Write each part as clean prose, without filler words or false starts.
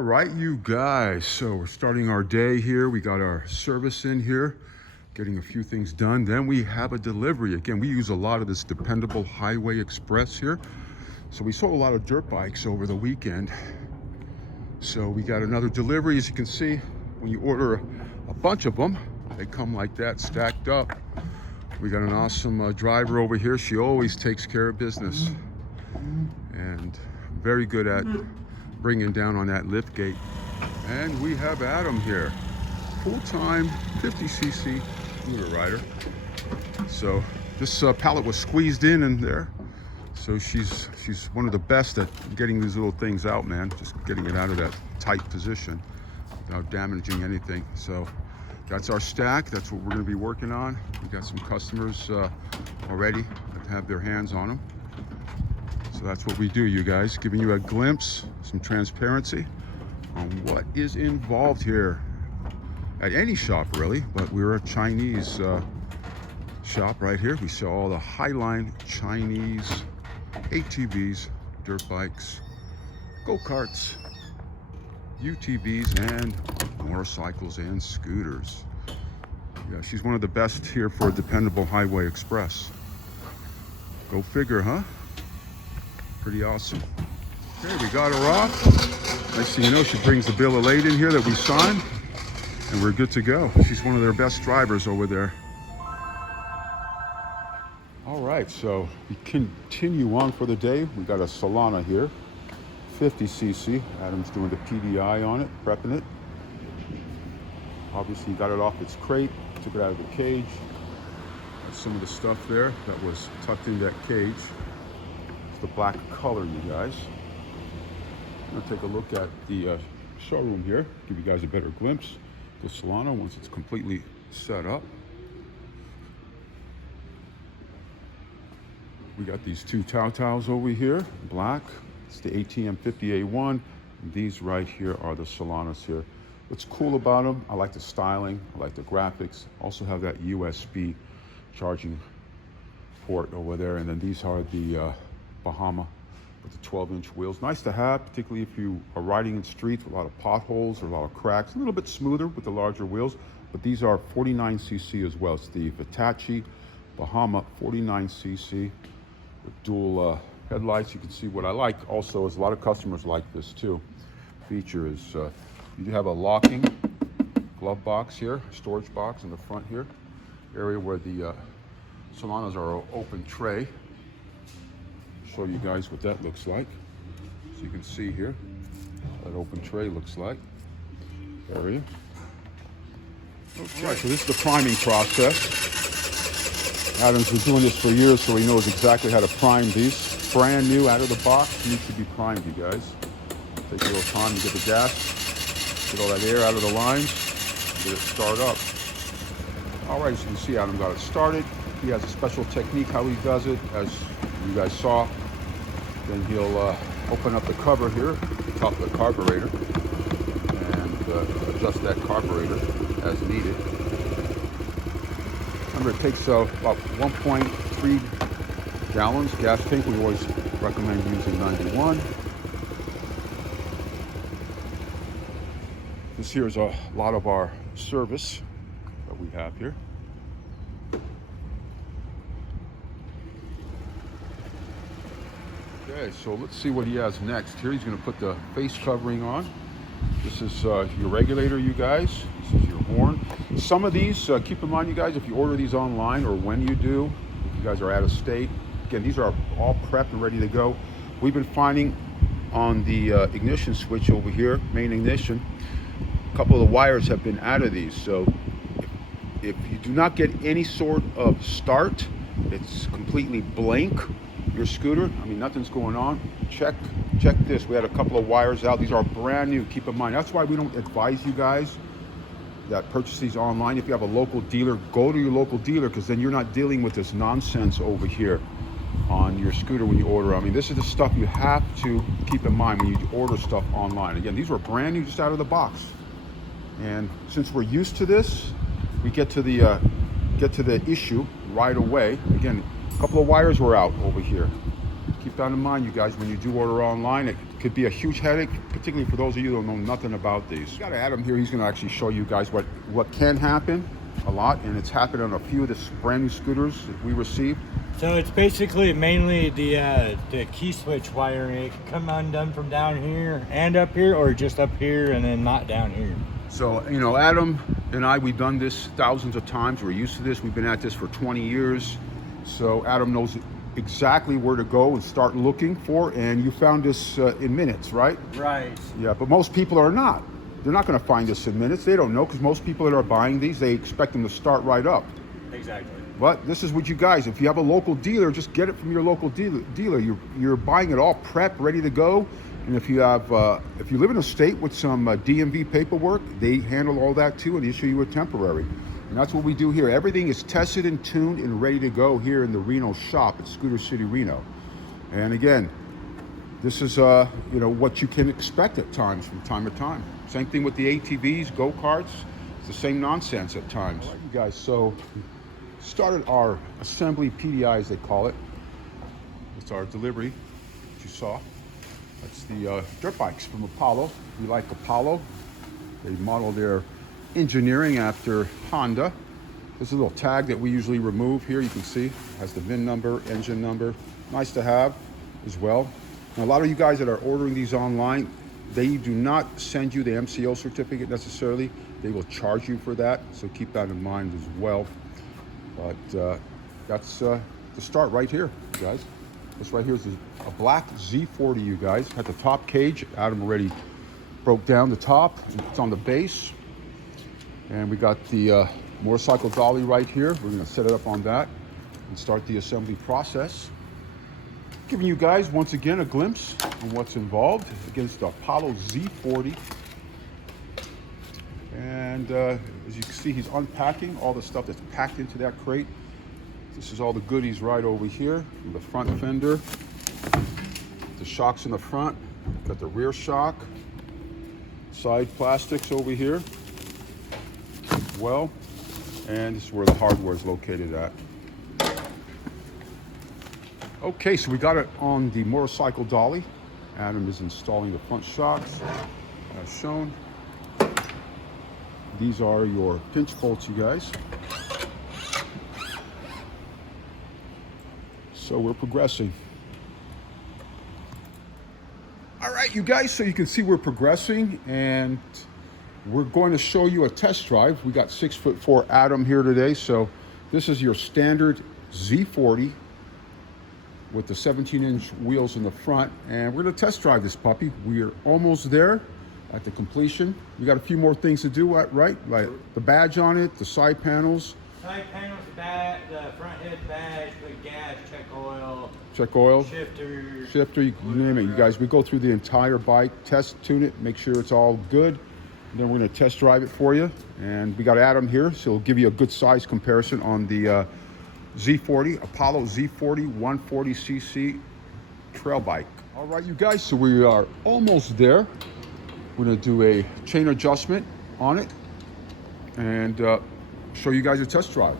All right, you guys, so we're starting our day here. We got our service in here, getting a few things done. Then we have a delivery. Again, we use a lot of this dependable highway express here. So we sold a lot of dirt bikes over the weekend. So we got another delivery. As you can see, when you order a bunch of them, they come like that, stacked up. We got an awesome driver over here. She always takes care of business and very good at bringing down on that lift gate. And we have Adam here, full-time 50cc scooter rider. So this pallet was squeezed in there. So she's one of the best at getting these little things out, man. Just getting it out of that tight position without damaging anything. So that's our stack. That's what we're going to be working on. We got some customers already that have their hands on them. So that's what we do, you guys, giving you a glimpse, some transparency on what is involved here at any shop, really. But we're a Chinese shop right here. We sell all the Highline Chinese ATVs, dirt bikes, go-karts, UTVs, and motorcycles and scooters. Yeah, she's one of the best here for a dependable highway express. Go figure, huh? Pretty awesome. Okay, we got her off. Next thing you know, she brings the bill of lading here that we signed, and we're good to go. She's one of their best drivers over there. All right, so we continue on for the day. We got a Solana here, 50cc. Adam's doing the PDI on it, prepping it. Obviously, got it off its crate, took it out of the cage. That's some of the stuff there that was tucked in that cage. The black color, you guys. I'm gonna take a look at the showroom here, give you guys a better glimpse. The Solana, once it's completely set up. We got these two Taos over here, black. It's the ATM 50A1. These right here are the Solanas here. What's cool about them, I like the styling, I like the graphics. Also have that USB charging port over there. And then these are the Bahama with the 12-inch wheels. Nice to have, particularly if you are riding in streets with a lot of potholes or a lot of cracks. A little bit smoother with the larger wheels, but these are 49cc as well. It's the Hitachi Bahama 49cc with dual headlights. You can see what I like also is a lot of customers like this too. Feature is you do have a locking glove box here, storage box in the front here. Area where the Solanas are an open tray. Show you guys what that looks like. So you can see here that open tray looks like area. Okay, right, so this is the priming process. Adam's been doing this for years, so he knows exactly how to prime these. Brand new out of the box, needs to be primed, you guys. Take a little time to get the gas, get all that air out of the lines, get it started up. All right, as you can see, Adam got it started. He has a special technique how he does it, as you guys saw. Then he'll open up the cover here, the top of the carburetor, and adjust that carburetor as needed. Remember, it takes about 1.3 gallons gas tank. We always recommend using 91. This here is a lot of our service that we have here. Okay, so let's see what he has next. Here he's going to put the face covering on. This is your regulator, you guys. This is your horn. Some of these, keep in mind, you guys, if you order these online or when you do, if you guys are out of state, again, these are all prepped and ready to go. We've been finding on the ignition switch over here, main ignition, a couple of the wires have been out of these. So if you do not get any sort of start, it's completely blank, your scooter, I mean, nothing's going on, check this. We had a couple of wires out. These are brand new, keep in mind. That's why we don't advise you guys that purchase these online. If you have a local dealer, go to your local dealer, because then you're not dealing with this nonsense over here on your scooter when you order. I mean, this is the stuff you have to keep in mind when you order stuff online. Again, these were brand new, just out of the box. And since we're used to this, we get to the issue right away. Again, a couple of wires were out over here. Keep that in mind, you guys, when you do order online. Could be a huge headache, particularly for those of you who don't know nothing about these. We got Adam here. He's going to actually show you guys what can happen a lot, and it's happened on a few of the brand new scooters that we received. So it's basically mainly the key switch wiring. It can come undone from down here and up here, or just up here and then not down here. So, you know, Adam and I, we've done this thousands of times. We're used to this. We've been at this for 20 years. So Adam knows exactly where to go and start looking for, and you found this in minutes, right? Right. Yeah, but most people are not. They're not going to find this in minutes. They don't know, because most people that are buying these, they expect them to start right up. Exactly. But this is what you guys, if you have a local dealer, just get it from your local dealer. You're buying it all prepped, ready to go. And if you have, if you live in a state with some DMV paperwork, they handle all that too and issue you a temporary. And that's what we do here. Everything is tested and tuned and ready to go here in the Reno shop at Scooter City, Reno. And again, this is you know, what you can expect at times from time to time. Same thing with the ATVs, go-karts. It's the same nonsense at times. All right, you guys, so started our assembly PDI, as they call it. It's our delivery that you saw. That's the dirt bikes from Apollo. We like Apollo. They model their engineering after Honda. There's a little tag that we usually remove here. You can see it has the VIN number, engine number. Nice to have as well. Now, a lot of you guys that are ordering these online, they do not send you the MCO certificate necessarily. They will charge you for that, so keep that in mind as well. But that's the start right here, guys. This right here is a black Z40, you guys. At the top cage, Adam already broke down the top. It's on the base. And we got the motorcycle dolly right here. We're gonna set it up on that and start the assembly process. Giving you guys, once again, a glimpse on what's involved against the Apollo Z40. And as you can see, he's unpacking all the stuff that's packed into that crate. This is all the goodies right over here. The front fender, the shocks in the front, got the rear shock, side plastics over here as well. And this is where the hardware is located at. Okay, so we got it on the motorcycle dolly. Adam is installing the front shocks as shown. These are your pinch bolts, you guys. So we're progressing. All right, you guys, so you can see we're progressing, and we're going to show you a test drive. We got 6'4" Adam here today. So this is your standard Z40 with the 17-inch wheels in the front, and we're gonna test drive this puppy. We are almost there at the completion. We got a few more things to do, right? Like the badge on it, the side panels. Side panels, the front head badge, put gas, check oil, shifter, you name it. You guys, we go through the entire bike, test, tune it, make sure it's all good. And then we're gonna test drive it for you. And we got Adam here, so he'll give you a good size comparison on the Z40, Apollo Z40 140cc trail bike. All right, you guys, so we are almost there. We're gonna do a chain adjustment on it and show you guys a test drive.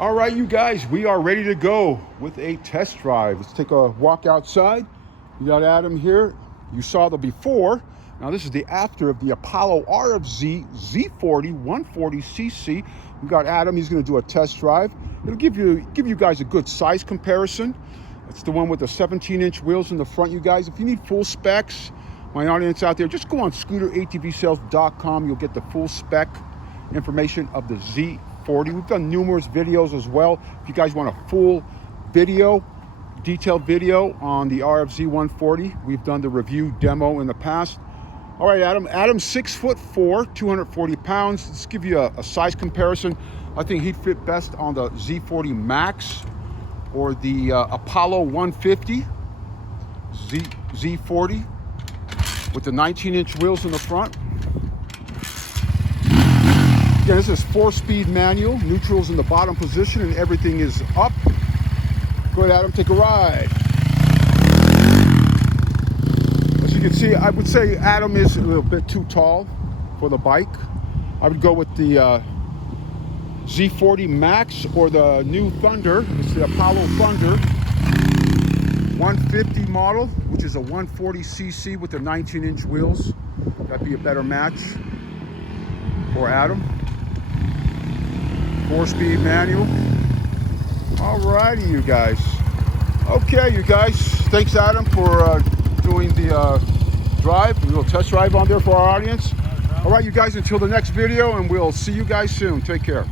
All right, you guys, we are ready to go with a test drive. Let's take a walk outside. We got Adam here. You saw the before. Now this is the after of the Apollo RFZ Z40 140cc. We got Adam, he's gonna do a test drive. It'll give you guys a good size comparison. It's the one with the 17-inch wheels in the front, you guys. If you need full specs, my audience out there, just go on ScooterATVsales.com. You'll get the full spec information of the Z40. We've done numerous videos as well. If you guys want a full video, detailed video on the RFZ 140, we've done the review demo in the past. All right, Adam. Adam's 6'4", 240 pounds. Let's give you a size comparison. I think he'd fit best on the Z40 Max or the Apollo 150 Z40 with the 19-inch wheels in the front. Again, this is 4-speed manual. Neutral's in the bottom position and everything is up. Go ahead, Adam, take a ride. As you can see, I would say Adam is a little bit too tall for the bike. I would go with the Z40 Max or the new Thunder. It's the Apollo Thunder. 150 model, which is a 140cc with the 19-inch wheels. That'd be a better match for Adam. 4-speed manual. Alrighty, you guys. Okay, you guys. Thanks, Adam, for doing the drive, a little test drive on there for our audience. All right, you guys, until the next video, and we'll see you guys soon. Take care.